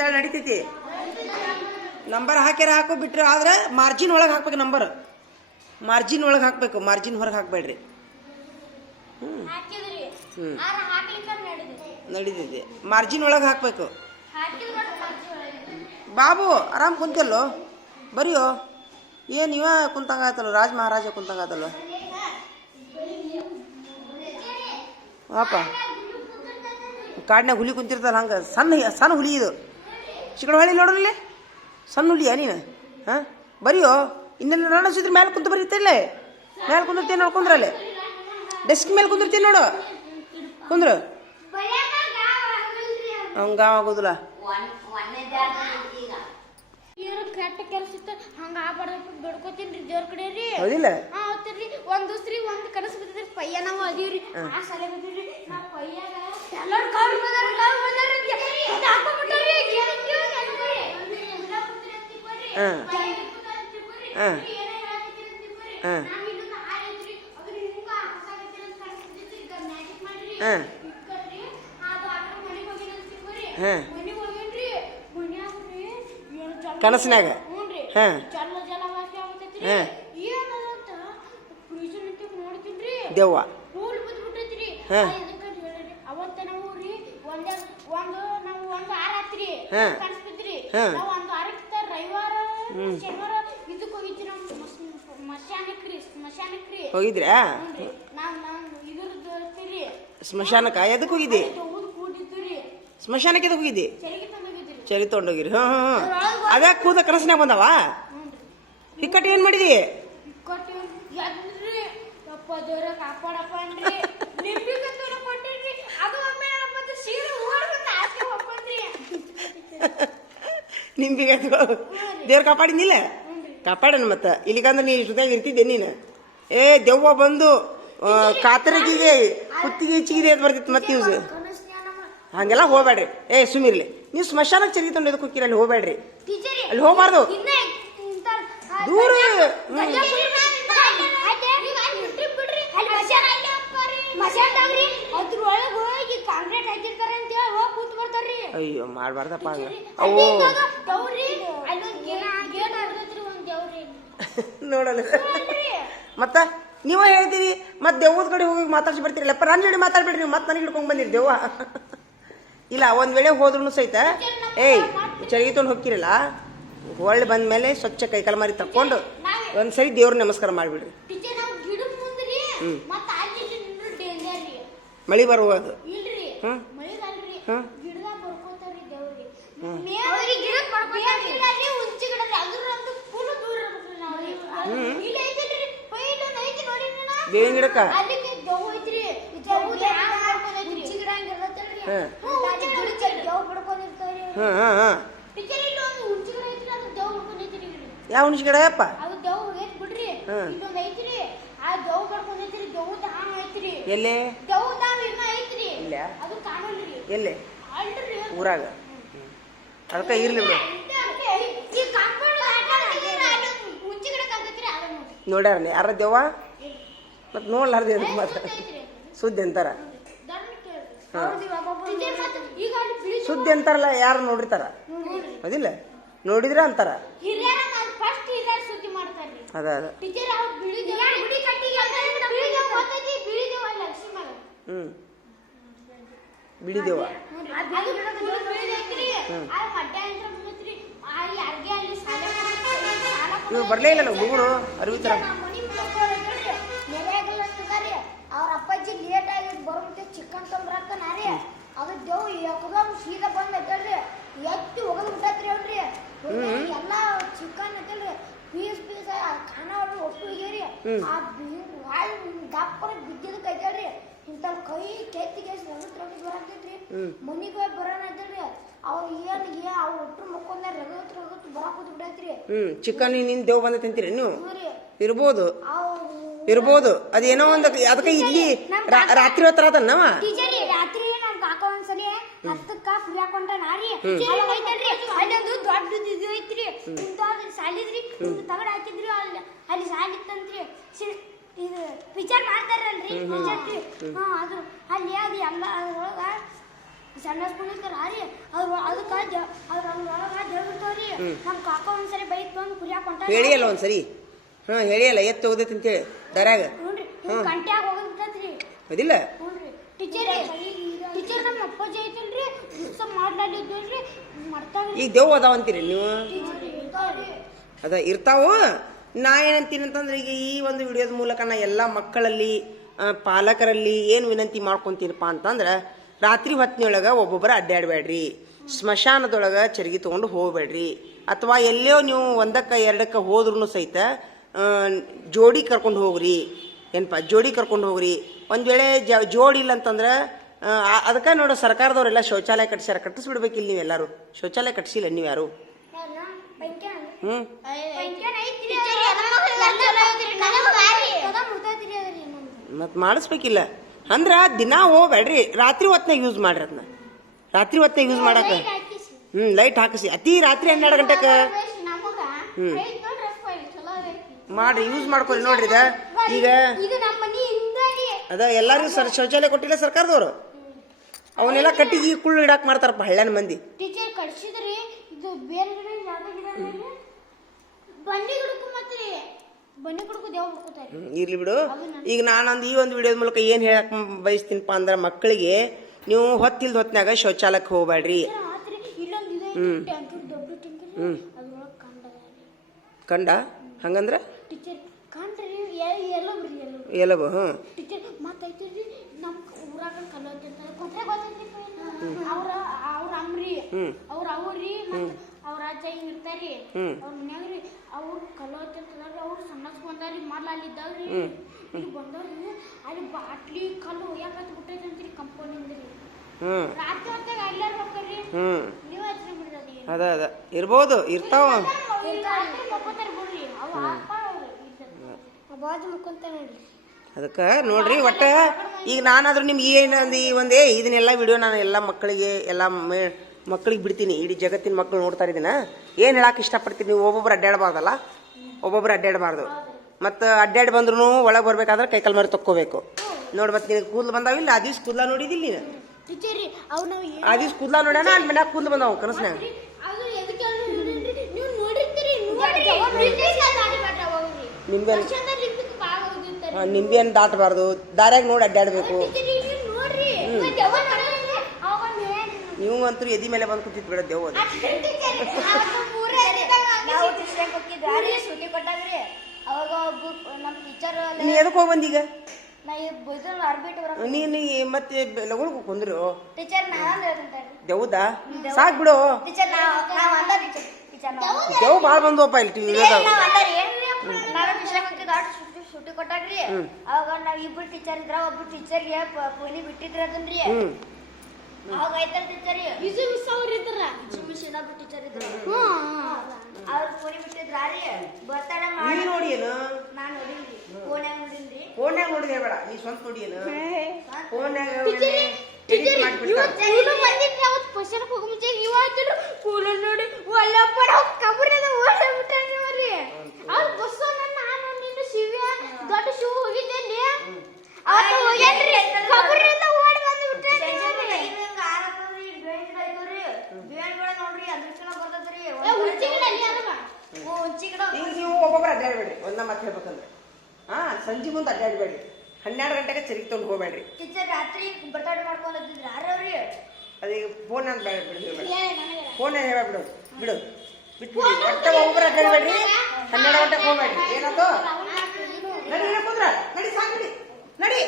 ಬಿಟ್ಟು ನಡಿತೈತಿ. ನಂಬರ್ ಹಾಕ್ಯಾರ ಹಾಕೋ ಬಿಟ್ರೆ ಆದ್ರೆ ಮಾರ್ಜಿನ್ ಒಳಗೆ ಹಾಕ್ಬೇಕು. ನಂಬರ್ ಮಾರ್ಜಿನ್ ಒಳಗೆ ಹಾಕ್ಬೇಕು, ಮಾರ್ಜಿನ್ ಹೊರಗೆ ಹಾಕ್ಬೇಡ್ರಿ. ನಡೀತೈತಿ, ಮಾರ್ಜಿನ್ ಒಳಗೆ ಹಾಕ್ಬೇಕು. ಬಾಬು ಆರಾಮ್ ಕುಂತಲ್ಲೋ, ಬರಿಯೋ. ಏನು ಇವ ಕುಂತಂಗಾತಲ್ವ, ರಾಜ ಮಹಾರಾಜ ಕುಂತಂಗಾತಲ್ವ. ಪಾಪ ಕಾಡಿನಾಗ ಹುಲಿ ಕುಂತಿರ್ತಲ್ಲ ಹಂಗೆ. ಸಣ್ಣ ಹುಲಿ ಇದು. ಚಿಕ್ಕಡ ಹೊಳಿ ನೋಡೋಲ್ಲೇ ಸಣ್ಣ ಹುಲಿಯಾ ನೀನು? ಹಾಂ ಬರಿಯೋ. ಇನ್ನೆಲ್ಲ ನೋಡಿಸಿದ್ರೆ ಮೇಲೆ ಕುಂತು ಬರೀತಿಲ್ಲೇ. ಮೇಲೆ ಕುಂದಿರ್ತೀನಿ ನೋಡ್ಕೊಂಡ್ರಲ್ಲೇ, ಡೆಸ್ಕ್ ಮೇಲೆ ಕುಂದಿರ್ತೀನಿ ನೋಡು. ಕುಂದ್ರು ಹಂಗ ಆಗೋದಿಲ್ಲ. ಹೌದಿಲ್ಲ? ಒಂದು ಕನಸು ಬಿದ್ದಿದ್ರಿ ಪಯ್ಯ ನಾವು ಅದೀವ್ರಿ. ಆ ಸಲ ಬಿದ್ದಿದ್ರಿ ಪಯ್ಯಾಗ ಕನಸಿನಾಗ ದೆವ್ವ ಹೋಗಿದ್ರಾ? ಸ್ಮಶಾನಕ್ಕ ಎದಕ್ಕೆ ಹೋಗಿದ್ದಿ? ಸ್ಮಶಾನಕ್ಕೆ ಎದಕ್ಕೆ ಹೋಗಿದ್ದಿ? ಚರಿ ತೊಗೊಂಡೋಗಿರಿ. ಅದ ಕೂದ ಕನಸಿನಾಗ ಬಂದವ. ಹಿಕ್ಕಟ್ಟು ಏನ್ ಮಾಡಿದಿ? ನಿಂಬಿಗೆ ದೇವ್ರ ಕಾಪಾಡಿನಿಲ್ಲ? ಕಾಪಾಡಣ ಮತ್ತ. ಇಲ್ಲಿಗಂದ್ರೆ ನೀನು ಇಷ್ಟದಾಗ ಇರ್ತಿದ್ದೆ ನೀನು. ದೆವ್ವ ಬಂದು ಕಾತರಗಿಗೆ ಕುತ್ತಿಗೆ ಚಿಗಿದೆ ಅಂತ ಬರ್ತಿತ್ತು ಮತ್ತೆ ಯೂಸ್. ಹಂಗೆಲ್ಲ ಹೋಗ್ಬೇಡ್ರಿ. ಸುಮಿರ್ಲಿ ನೀವು ಸ್ಮಶಾನಕ್ಕೆ ಚರ್ಗಿ ತೊಗೊಂಡು ಎದಕ್ಕೆ ಹೋಗ್ತೀರಿ? ಅಲ್ಲಿ ಹೋಗ್ಬೇಡ್ರಿ, ಅಲ್ಲಿ ಹೋಗ್ಬಾರ್ದು, ದೂರ. ಅಯ್ಯೋ ಮಾಡ್ಬಾರ್ದಪ್ಪ ಹಂಗ. ಅವು ನೋಡಲ್ಲ ಮತ್ತ ನೀವ ಹೇಳ್ತೀರಿ. ಮತ್ತೆ ದೆವ್ವದ ಕಡೆ ಹೋಗಿ ಮಾತಾಡ್ಸಿ ಬರ್ತೀರಲ್ಲಪ್ಪ. ನನ್ನ ಜೋಡಿ ಮಾತಾಡ್ಬೇಡ್ರಿ ನೀವು. ಮತ್ತೆ ನನಗೆ ಹಿಡ್ಕೊಂಡ್ ಬಂದಿರಿ ದೆವ್ವ. ಇಲ್ಲ ಒಂದ್ ವೇಳೆ ಹೋದ್ರು ಸಹಿತ ಚರಿಗೆ ತೊಗೊಂಡು ಹೋಗ್ತಿರಲ್ಲ, ಒಳ್ಳೆ ಬಂದ್ಮೇಲೆ ಸ್ವಚ್ಛ ಕೈಕಾಲು ಮಾರಿ ತಕ್ಕೊಂಡು ಒಂದ್ಸರಿ ದೇವ್ರ ನಮಸ್ಕಾರ ಮಾಡಿಬಿಡ್ರಿ. ಮಳಿ ಬರುವುದು. ಬೇವಿನ ಗಿಡಕ್ಕ ಯಾವ ಹುಣಸಿ ಗಿಡ ಯಪ್ಪ? ಎಲ್ಲೇ? ಎಲ್ಲೇ? ಊರಾಗ. ಅದಕ್ಕೆ ಇರ್ಲಿ ಬಿಡು. ನೋಡ್ಯಾರ ಯಾರ ದೆವ್ವ? ಮತ್ ನೋಡ್ಲಾರ್ದ ಎದಕ್ಕೆ ಮಾತಾಡ? ಸುದ್ದಿ ಅಂತಾರ. ಸುದ್ದಿ ಅಂತಾರಲ್ಲ, ಯಾರು ನೋಡಿರ್ತಾರ? ಅದಿಲ್ಲ ನೋಡಿದ್ರ ಅಂತಾರ. ಅದ ಅದ ಬಿಡಿದೇವ. ಇವ್ ಬರ್ಲೇ ಇಲ್ಲ ಹುಡುಗರು ಅರಿವಿತರ. ಅವ್ರ ಅಪ್ಪಾಜಿ ಲೇಟ್ ಆಗಿ ಬರೋದು ಚಿಕನ್ ತೊಂಬರಕ್ಕ ನಾರಿ ಅದು ದೇವ್ ಯಾಕದಮ್ ಸೀದಾ ಬಂದೈತಲ್ರಿ, ಎತ್ತಿ ಹೋಗದ್ ಬಿಟ್ಟೈತ್ರಿ ಅವ್ರಿ. ಎಲ್ಲ ಚಿಕನ್ ಐತಲ್ರಿ ಪೀಸ್ ಖಾನ ಅವ್ರಿ ಒಟ್ಟು ಹೋಗ್ಯಾರಿ. ಆ ದಪ್ಪರ ಬಿದ್ದಿದ್ದಕ್ಕೆ ಐತಲ್ರಿ ಇಂಥ ಕೈ ಕೆತ್ತಿ ಕೇಸ್ ರಗತ್ ಬರಾಕೈತ್ರಿ. ಮನಿಗೆ ಹೋಗಿ ಬರೋಣ ಐತಲ್ರಿ ಅವ್ರು ಅವ್ರು ಒಟ್ಟು ಮಕ್ಕೊಂದ ರಗತ್ ಬರಾಕ್ ಬಿಟ್ಟೈತ್ರಿ. ಚಿಕನ್ ನಿನ್ ದೇವ್ ಬಂದ ತಿಂತೀರಿ ನೀವು? ಇರ್ಬೋದು ಇರ್ಬೋದು. ಅದೇನೋ ಒಂದು ಅದಕ್ಕೆ ಇಲ್ಲಿ ರಾತ್ರಿ ಹೊತ್ತರ ಅದನ್ನವ ರಾತ್ರಿ ನಮ್ ಕಾಕ ಒಂದ್ಸಲಿ 10ಕ್ಕ ಕುಡಿಯಾಕೊಂಡ ನಾರಿ ಅಲ್ಲೊಂದು ದೊಡ್ಡ ಇದು ಐತ್ರಿ. ಸಾಲಿದ್ರಿ ತಗಡ ಹಾಕಿದ್ರಿ ಅಲ್ಲಿ ಸಾಲಿತ್ತಂತ್ರಿ. ಇದು ಪಿಕ್ಚರ್ ಮಾಡ್ತಾರಲ್ರಿ ಅದ್ರ ಅಲ್ಲಿ ಅದು ಎಲ್ಲ ಅದ್ರೊಳಗ ಸಣ್ಣ ಸ್ಕೂಲ್ ಇರ್ತಾರ ರೀ. ಅವ್ರು ಅದಕ್ಕೆ ಅದ್ರೊಳಗ ನಮ್ಮ ಕಾಕ ಒಂದ್ಸರಿ ಬೈಕ್ ಬಂದು ಕುರಿಯಾಕ ಹೊಂಟ ಹೇಳಿಯಲ್ಲ ಒಂದ್ಸರಿ ಹಾಂ ಹೇಳಿಯಲ್ಲ ಎತ್ತು ಹೋಗೈತೆ ಅಂತೇಳಿ ದಾರ್ಯಾಗ ನೋಡ್ರಿ ಗಂಟ್ಯಾಗ ಹೋಗಿಬಿಟ್ಟತ್ರಿ ಅದಿಲ್ಲ ನೋಡ್ರಿ ಟೀಚರ್ ನಮ್ಮ ಅಪ್ಪಾಜಿ ಐತಲ್ರಿ ಮಾಡ್ಲಾಲಿದ್ರಿ ಮಾಡ್ತಾವ್ರಿ ಈಗ ದೇವ್ ಅದಾವ ಅಂತೀರಿ ನೀವು ಅದ ಇರ್ತಾವು ನಾ ಏನಂತೀನಿ ಅಂತಂದ್ರೆ ಈಗ ಈ ಒಂದು ವಿಡಿಯೋದ ಮೂಲಕ ನಾ ಎಲ್ಲ ಮಕ್ಕಳಲ್ಲಿ ಪಾಲಕರಲ್ಲಿ ಏನು ವಿನಂತಿ ಮಾಡ್ಕೊತೀನಪ್ಪ ಅಂತಂದ್ರೆ ರಾತ್ರಿ ಹೊತ್ತಿನೊಳಗೆ ಒಬ್ಬೊಬ್ಬರ ಅಡ್ಡಾಡಬೇಡ್ರಿ ಸ್ಮಶಾನದೊಳಗೆ ಚರ್ಗಿ ತೊಗೊಂಡು ಹೋಗಬೇಡ್ರಿ ಅಥವಾ ಎಲ್ಲೋ ನೀವು ಒಂದಕ್ಕೆ ಎರಡಕ್ಕೆ ಹೋದ್ರೂ ಸಹಿತ ಜೋಡಿ ಕರ್ಕೊಂಡು ಹೋಗ್ರಿ ಏನಪ್ಪ ಜೋಡಿ ಕರ್ಕೊಂಡು ಹೋಗ್ರಿ ಒಂದು ವೇಳೆ ಜೋಡಿ ಇಲ್ಲ ಅಂತಂದ್ರೆ ಅದಕ್ಕೆ ನೋಡು ಸರ್ಕಾರದವರೆಲ್ಲ ಶೌಚಾಲಯ ಕಟ್ಟಿಸ್ಬಿಡ್ಬೇಕಿಲ್ಲ ನೀವೆಲ್ಲರೂ ಶೌಚಾಲಯ ಕಟ್ಟಿಸಿಲ್ಲ ನೀವು ಯಾರು ಹ್ಞೂ ಮತ್ತು ಮಾಡಿಸ್ಬೇಕಿಲ್ಲ ಅಂದ್ರೆ ದಿನ ಹೋಗ್ಬೇಡ್ರಿ ರಾತ್ರಿ ಹೊತ್ನಾಗ ಯೂಸ್ ಮಾಡ್ರಿ ಅದನ್ನ ರಾತ್ರಿ ಹೊತ್ನಾಗ ಯೂಸ್ ಮಾಡಕ್ಕೆ ಲೈಟ್ ಹಾಕಿಸಿ ಅತಿ ರಾತ್ರಿ 12 ಗಂಟೆಗೆ ಮಾಡ್ರಿ ಯೂಸ್ ಮಾಡ್ಕೊರಿ ನೋಡ್ರಿ ಈಗ ಅದ ಎಲ್ಲರಿಗೂ ಶೌಚಾಲಯ ಕೊಟ್ಟಿಲ್ಲ ಸರ್ಕಾರದವರು ಅವನ್ನೆಲ್ಲ ಕಟ್ಟಿ ಈ ಕುಳ್ಳು ಇಡಾಕ್ ಮಾಡ್ತಾರಪ್ಪ ಹಳ್ಳ್ಯಾನ ಮಂದಿ ಟೀಚರ್ ಕಳ್ಸಿದ್ರಿ ಇದು ಬೇರೆ ಬನ್ನಿ ಗುಡುಕು ಮತ್ತೆ ಬನ್ನಿ ಗುಡುಕು ದೇವ ಹುಡ್ಕೋತಾರೆ ಇರ್ಲಿ ಬಿಡು ಈಗ ನಾನೊಂದು ಈ ಒಂದು ವಿಡಿಯೋದ ಮೂಲಕ ಏನು ಹೇಳಕ್ ಬಯಸ್ತೀನಪ್ಪ ಅಂದ್ರೆ ಮಕ್ಕಳಿಗೆ ನೀವು ಹೊತ್ತಿನಾಗ ಶೌಚಾಲಯಕ್ಕೆ ಹೋಗ್ಬೇಡ್ರಿ ಕಂಡ ಹಂಗಂದ್ರ ಎಲ್ಲವ ಹ್ಞೂ ಟೀಚರ್ ಮತ್ತೈತಿ ನಮ್ಮ ಊರಾಗ ಕಲಿಯೋತಿರ್ತಾರೆ ಕೊಟ್ರೆ ಗೊತ್ತೈತಿ ಅವ್ರ ಅಮ್ರಿ ಅವ್ರ ಅವ್ರಿ ಅವ್ರ ಅಜ್ಜ ಹಿಂಗ್ ಇರ್ತಾರಿ ಅವ್ರ ಮನ್ಯಾಗ್ರಿ ಅವ್ರು ಕಲಿಯೋತಿರ್ತಾರ ಅವ್ರು ಸಣ್ಣಸ್ಕೊಂಡಾರಿ ಮಾಡ್ಲಿದ್ದಾವ್ರಿ ಇಲ್ಲಿ ಬಂದವ್ರಿ ಅಲ್ಲಿ ಬಾಟ್ಲಿ ಕಲ್ಲು ಯಾಕತ್ ಬಿಟ್ಟೈತಿ ಅಂತೀರಿ ಕಂಪೌಂಡಿಂದ್ರಿ ರಾತ್ರಿ ಹೊತ್ತಾಗ ಅಲ್ಲಾರ ಹೋಗ್ತಾರ್ರಿ ನೀವು ಯೋಚನೆ ಬಿಡ್ರಿ ಅದ ಇರ್ಬೋದು ಇರ್ತಾವ ಮಕ್ಕೋತಾರ ಬಿಡ್ರಿ ಅವ ಅಪ್ಪ ಬಾಜು ಮುಕ್ಕೊಂತಾನೆ ನೋಡ್ರಿ ಅದಕ್ಕೆ ನೋಡ್ರಿ ಒಟ್ಟು ಈಗ ನಾನಾದ್ರೂ ನಿಮ್ಗೆ ಏನಂದು ಈ ಒಂದೇ ಇದನ್ನೆಲ್ಲ ವಿಡಿಯೋ ನಾನು ಎಲ್ಲ ಮಕ್ಕಳಿಗೆ ಎಲ್ಲ ಮಕ್ಕಳಿಗೆ ಬಿಡ್ತೀನಿ ಇಡೀ ಜಗತ್ತಿನ ಮಕ್ಕಳು ನೋಡ್ತಾ ಇದ್ದೀನ ಏನು ಹೇಳಕ್ಕೆ ಇಷ್ಟಪಡ್ತೀನಿ ನೀವು ಒಬ್ಬೊಬ್ರು ಅಡ್ಡಾಡಬಾರ್ದಲ್ಲ ಒಬ್ಬೊಬ್ರು ಅಡ್ಡಾಡಬಾರ್ದು ಮತ್ತು ಅಡ್ಡಾಡಿ ಬಂದ್ರೂ ಒಳಗೆ ಬರ್ಬೇಕಾದ್ರೆ ಕೈಕಾಲು ಮರಿ ತಕ್ಕೋಬೇಕು ನೋಡಿ ಮತ್ತೆ ನಿನಗೆ ಕೂದಲು ಬಂದಾವಿಲ್ಲ ಆ ದಿವ್ಸ ಕೂದಲ ನೋಡಿದಿಲ್ಲ ನೀನು ಆ ದಿವ್ಸ ಕೂದಲ ನೋಡ್ಯಾನ ಅಲ್ಲಿ ಮನ್ಯಾಗ ಕೂದಲು ಬಂದಾವ ಕನಸ್ನಾಗ ನಿಂಬೆಯನ್ನು ದಾಟಬಾರ್ದು ದಾರ್ಯಾಗ ನೋಡಿ ಅಡ್ಡಾಡಬೇಕು ನೀವು ಅಂತೂ ಎದಿ ಮೇಲೆ ಬಂದು ಕೂತಿತ್ತು ಬಿಡ ದೇವ್ ನೀ ಎದಕ್ಕೆ ಹೋಗಿ ಬಂದೀಗ ನೀನು ಮತ್ತೆ ಲಗುಳ್ಕು ಕುಂದ್ರು ದೇವ್ದಾ ಸಾಕ್ ಬಿಡು ದೇವ್ ಭಾಳ ಬಂದವಪ್ಪ ಇಲ್ಲಿ ಟಿವಿ ಸುಟ್ಟಿ ಕೊಟ್ಟಾಗ್ರಿ ಅವಾಗ ನಾವ್ ಇಬ್ರು ಟೀಚರ್ ಇದ್ರ ಒಬ್ರು ಟೀಚರ್ಗೆ ಪೋನಿ ಬಿಟ್ಟಿದ್ರ ಅದನ್ರಿ ಅವಾಗ ಐತಲ್ ಟೀಚರ್ ವಿಜು ಮಿಸ್ ಅವ್ರ ಇದ್ರ ವಿಜು ಮಿಸ್ ಇನ್ನೊಬ್ರು ಟೀಚರ್ ಇದ್ರ ಅವ್ರ ಪೋನಿ ಬಿಟ್ಟಿದ್ರಾರಿ ಬರ್ತಡ ಮಾಡಿ ನೋಡಿ ಏನು ನಾನು ನೋಡಿನ್ರಿ ಫೋನ್ಯಾಗ ನೋಡಿನ್ರಿ ಫೋನ್ಯಾಗ ನೋಡಿದೆ ಬೇಡ ನೀ ಸ್ವಂತ ನೋಡಿ ಏನು ಫೋನ್ಯಾಗ ಟೀಚರ್ ಇವತ್ತು ಬಂದಿದ್ರೆ ಅವತ್ತು ಕ್ವಶನ್ ಹೋಗೋ ಮುಂಚೆ ಇವತ್ತು ಫೋನ್ ನೋಡಿ ಒಲ್ಲಪ್ಪಡ ಕಬರದ ಓಡಬಿಟ್ಟಾನೆ ಮರಿ ಅವ್ರ ಬಸ್ ನಾನು ನಿನ್ನ ಶಿವ್ಯ ದೊಡ್ಡ ಶೂ ಹೋಗಿದ್ದೇನೆ ಅವತ್ತು ಹೋಗ್ಯಾನ್ರಿ ಕಬರಿಂದ ಓಡಿ ಬಂದು ಬಿಟ್ಟಾನೆ ಹಿಂಗ ಆರಕರಿ ಬೇಂಚ್ ಐತೋರಿ ಬೇಂಚ್ ಗಳ ನೋಡ್ರಿ ಅದೃಷ್ಟನ ಬರ್ತದ್ರಿ ಉಂಚಿ ಗಿಡ ಅಲ್ಲಿ ಅದವ ಉಂಚಿ ಗಿಡ ಈಗ ನೀವು ಒಬ್ಬೊಬ್ಬರು ಅಡ್ಡಾಡಬೇಡಿ ಒಂದ ಮಾತು ಹೇಳ್ಬೇಕಂದ್ರೆ ಸಂಜೆ ಮುಂದೆ ಅಡ್ಡಾಡಬೇಡಿ 12 ಗಂಟೆಗೆ ಚರಿಗೆ ತೊಗೊಂಡು ಹೋಗ್ಬೇಡ್ರಿ ಟೀಚರ್ ರಾತ್ರಿ ಬರ್ತಡೇ ಮಾಡ್ಕೊಂಡಿದ್ರು ಯಾರವ್ರಿ ಅದೀಗ ಫೋನ್ ಅಂತ ಬೇಡ ಫೋನ್ ಹೇಳ್ಬಿಡು ಬಿಡು ಬಿಟ್ಬಿಡಿ ಒಟ್ಟೆ ಒಬ್ಬರು ಅಡ್ಡಾಡಬೇಡ್ರಿ 12 ಗಂಟೆಗೆ ಹೋಗ್ಬೇಡ್ರಿ ಏನಾಯ್ತು ನಡಿ ಕುಂದ್ರ ನಡಿ ಸಾಕು ನಡಿ